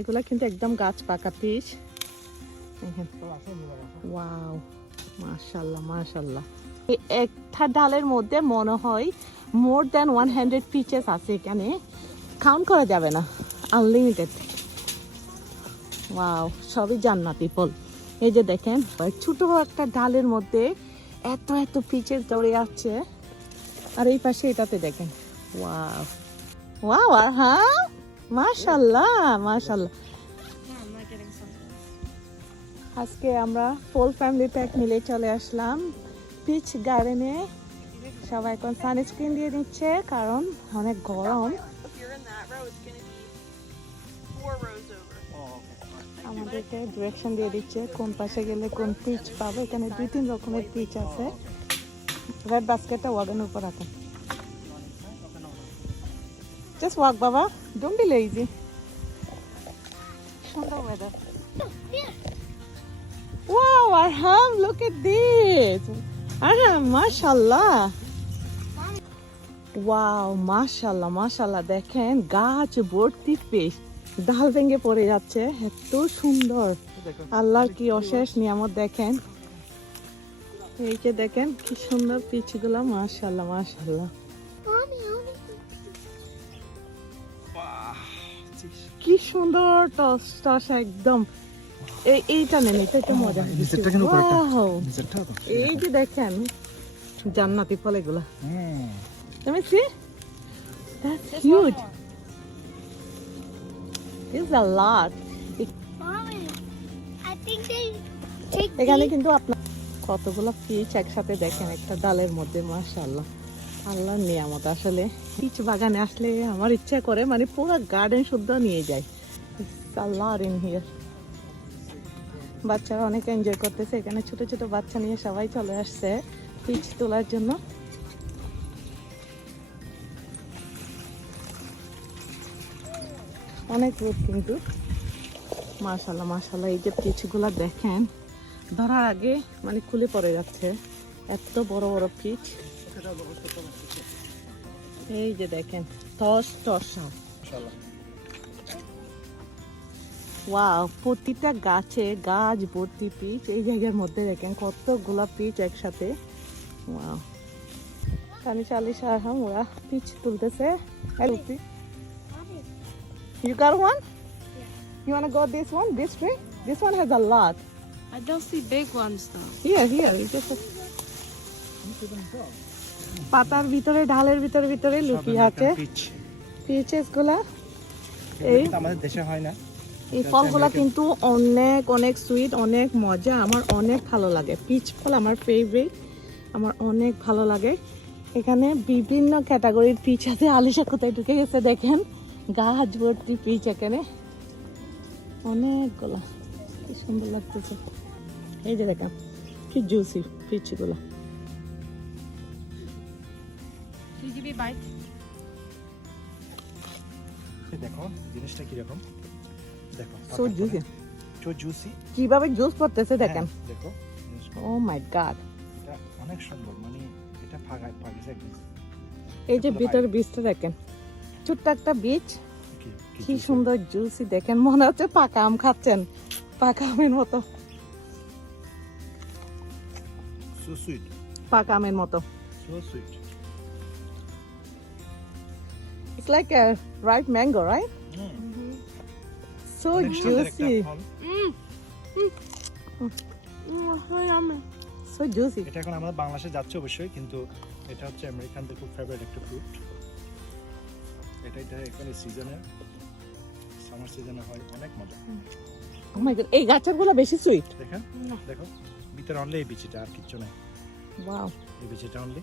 এগুলা কিন্তু একদম গাছ পাকা পিস। ওয়াও, মাশাল্লাহ মাশাল্লাহ। একটা ডালের মধ্যে মনে হয় more than one hundred peaches আছে এখানে। কাউন্ট করা যাবে না, আনলিমিটেড। ওয়াও, সবই জান্নাতি ফল এই যে দেখেন ছোট একটা ডালের মধ্যে এত এত পিচেস দৌড়ে যাচ্ছে আর এই পাশে এটাতে দেখেন, ওয়াও। ওয়াও হ্যাঁ মাশাল্লাহ মাশাল্লাহ। আজকে আমরা ফুল ফ্যামিলি প্যাক মিলে চলে আসলাম। পিচ গার্ডেনে সবাই এখন সানস্ক্রিন দিয়ে নিচ্ছে কারণ অনেক গরম. আমাদেরকে ডিরেকশন দিয়ে দিচ্ছে কোন পাশে গেলে কোন পিচ পাবো। এখানে দুই তিন রকমের পিচ আছে। রেড বাস্কেটটা ওয়াগনের উপর রাখেন। জাস্ট ওয়াক বাবা ডোন্ট বি লেজি সুন্দর weather wow Arham look at this Arham মাশাআল্লাহ ওয়াও মাশাআল্লাহ মাশাআল্লাহ দেখেন, গাছ ভর্তি পেশ ডাল ভেঙে পড়ে যাচ্ছে, এত সুন্দর। আল্লাহর কি অশেষ নিয়ামত দেখেন। এই যে দেখেন, কি সুন্দর পিচগুলো মাশাআল্লাহ। কি সুন্দর টস টস একদম। এই এইটা নেন এটা একটু মজা নিচেরটা কেন উপরেরটা? নিচেরটা এই যে দেখেন জান্নাতি ফল এগুলা হুম। A lot. Mommy, I think they take এখানে কিন্তু আপনার কতগুলো পিচ একসাথে দেখেন একটা ডালের মধ্যে মাশাআল্লাহ। আল্লাহর নিয়ামত। আসলে পিচ বাগানে আসলে আমার ইচ্ছা করে মানে পুরো গার্ডেন শুদ্ধ নিয়ে যায় আল্লাহ আর ইন হিয়ার বাচ্চারা অনেক এনজয় করতেছে। এখানে ছোট ছোট বাচ্চা নিয়ে সবাই চলে আসছে পিচ তোলার জন্য। অনেক রোদ কিন্তু। মাশাল্লাহ মাশাল্লাহ এই যে পিচগুলো দেখেন। ধরার আগে মানে খুলে পড়ে যাচ্ছে। এত বড় বড় পিচ এই যে দেখেন টস টসা প্রতিটা গাছে গাছ ভর্তি পিচ এই জায়গার মধ্যে দেখেন কত কতগুলা পিচ একসাথে। ওয়াও পিচ তুলতেছে। Help you one you one go this one this tree this one has a lot পাতার ভিতরে ঢালের ভিতরে ভিতরে লুকিয়ে আছে। পিচ। পিচেসগুলা? এই আমাদের দেশে হয় না। এই ফলগুলা কিন্তু অনেক অনেক সুইট অনেক মজা। আমার অনেক ভালো লাগে। পিচ ফল আমার ফেভারিট আমার অনেক ভালো লাগে। এখানে বিভিন্ন ক্যাটাগরির পিচ আছে। আলিশা কোথায় ঢুকে গেছে দেখেন। গাছ ভর্তি পিচ এখানে। অনেকগুলা। কি সুন্দর লাগতেছে। এই যে দেখেন কি জুসি পিচগুলা Bite? এই দেখো জিনিসটা কীরকম? দেখো সো জুসি তো জুসি কীভাবে জুস পড়তেছে দেখেন। দেখো ও মাই গড অনেক সুন্দর মানে এটা ফাঁকিছে একদম এই যে ভিতরে বীজটা দেখেন ছোট্ট একটা বীজ কি কি সুন্দর জুসি দেখেন মনে হচ্ছে পাকা আম খাচ্ছেন পাকা আমের মতো। পাকা আমের মতো। So sweet a right mango right so juicy Mm, so yummy. So juicy এটা এখন আমাদের বাংলাদেশে যাচ্ছে অবশ্যই কিন্তু এটা হচ্ছে আমেরিকানদের খুব ফেভারিট একটা ফ্রুট এটা এটা এখানে সিজনে সামার সিজনে হয় অনেক মজা। ও মাই গড Oh এই গাছেরগুলো বেশি সুইট দেখেন? দেখো ভিতরে অনলি এই বিচিটা আর কিচ্ছু নাই। ওয়াও এই বিচিটা অনলি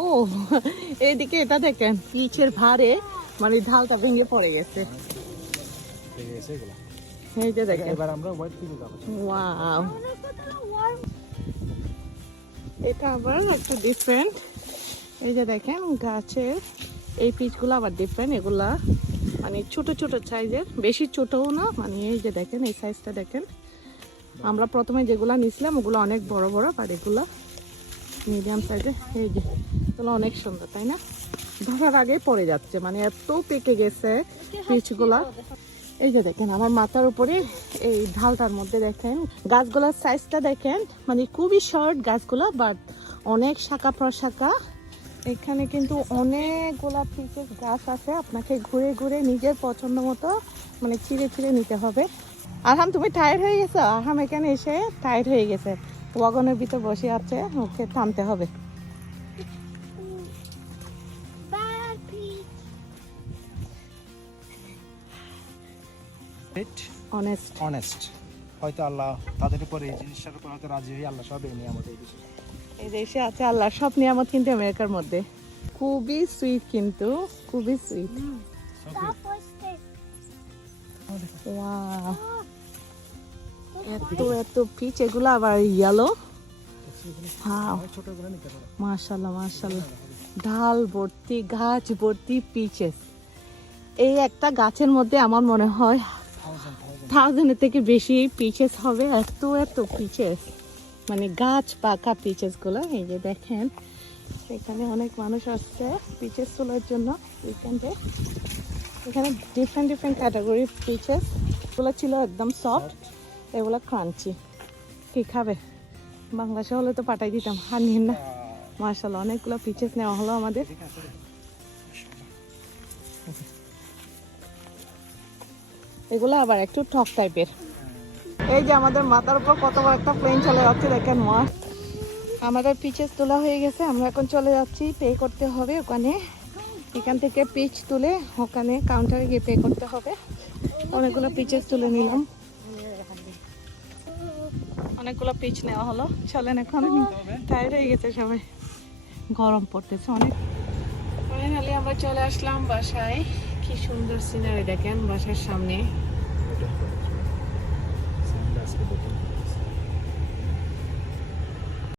ও এইদিকে এটা দেখেন পিচের ভারে মানে ঢালটা ভেঙে পড়ে গেছে। এই যে দেখেন। এবার আমরা হোয়াইট যাব। ওয়াও. এটা আবার একটু ডিফারেন্ট এই যে দেখেন গাছের এই পিচগুলো আবার ডিফারেন্ট এগুলা। মানে ছোট ছোট সাইজের বেশি ছোটও না মানে এই যে দেখেন এই সাইজটা দেখেন। আমরা প্রথমে যেগুলা নিছিলাম ওগুলো অনেক বড় বড় আর এগুলো মিডিয়াম সাইজে এই যে, এগুলো অনেক সুন্দর, তাই না? ধরার আগে পড়ে যাচ্ছে মানে এত পেকে গেছে পিচগুলা। এই যে দেখেন, আমার মাথার উপরে এই ঢালটার মধ্যে দেখেন, গাছগুলার সাইজটা দেখেন মানে খুবই শর্ট গাছগুলো বাট অনেক শাখা প্রশাখা। এখানে কিন্তু অনেকগুলা পিসেস গাছ আছে, আপনাকে ঘুরে ঘুরে নিজের পছন্দ মতো মানে চিড়ে চিড়ে নিতে হবে। আরহাম তুমি টায়ার্ড হয়ে গেছো? আরহাম এখানে এসে টায়ার্ড হয়ে গেছে। ওয়াগনের ভিতর বসে আছে ওকে থামতে হবে। অনেস্ট অনেস্ট হয়তো আল্লাহ তাদের উপরে এই জিনিসটার উপর হয়তো রাজি হয়ে আল্লাহ সব এনে আমাদের এই বিষয়ে। এই দেশে আছে আল্লাহর সব নিয়ামত কিন্তু আমেরিকার মধ্যে। খুবই সুইট কিন্তু খুবই সুইট. ওয়াও এত এত পিচ, এগুলো আবার ইয়েলো মাশাল্লাহ মাশাল্লাহ ঢাল ভর্তি, গাছ ভর্তি পিচেস এই একটা গাছের মধ্যে আমার মনে হয় থাউজেন্ড থাউজেন্ড থাউজেন্ডের থেকে বেশি পিচেস হবে। এত এত পিচেস মানে গাছ পাকা পিচেসগুলো এই যে দেখেন, এখানে অনেক মানুষ আসছে পিচেস তোলার জন্য উইকেন্ডে এখানে ডিফারেন্ট ডিফারেন্ট ক্যাটাগরি পিচেস এগুলো ছিল একদম সফট এগুলো ক্রাঞ্চি কি খাবে? বাংলাদেশে হলে তো পাঠাই দিতাম। আর নিন না। মার্শাল্লাহ অনেকগুলো পিচেস নেওয়া হলো আমাদের। এগুলো আবার একটু টক টাইপের এই যে আমাদের মাথার উপর কত বড় একটা প্লেন চলে যাচ্ছে, দেখেন মা। আমাদের পিচেস তোলা হয়ে গেছে, আমরা এখন চলে যাচ্ছি পে করতে হবে ওখানে। এখান থেকে পিচ তুলে ওখানে কাউন্টারে গিয়ে পে করতে হবে। অনেকগুলো পিচেস তুলে নিলাম। অনেকগুলো পিচ নেওয়া হলো। চলেন এখন। টায়ার্ড হয়ে গেছে সবাই। গরম পড়তেছে অনেক। ফাইনালি আমরা চলে আসলাম বাসায়। কি সুন্দর সিনারি দেখেন বাসার সামনে।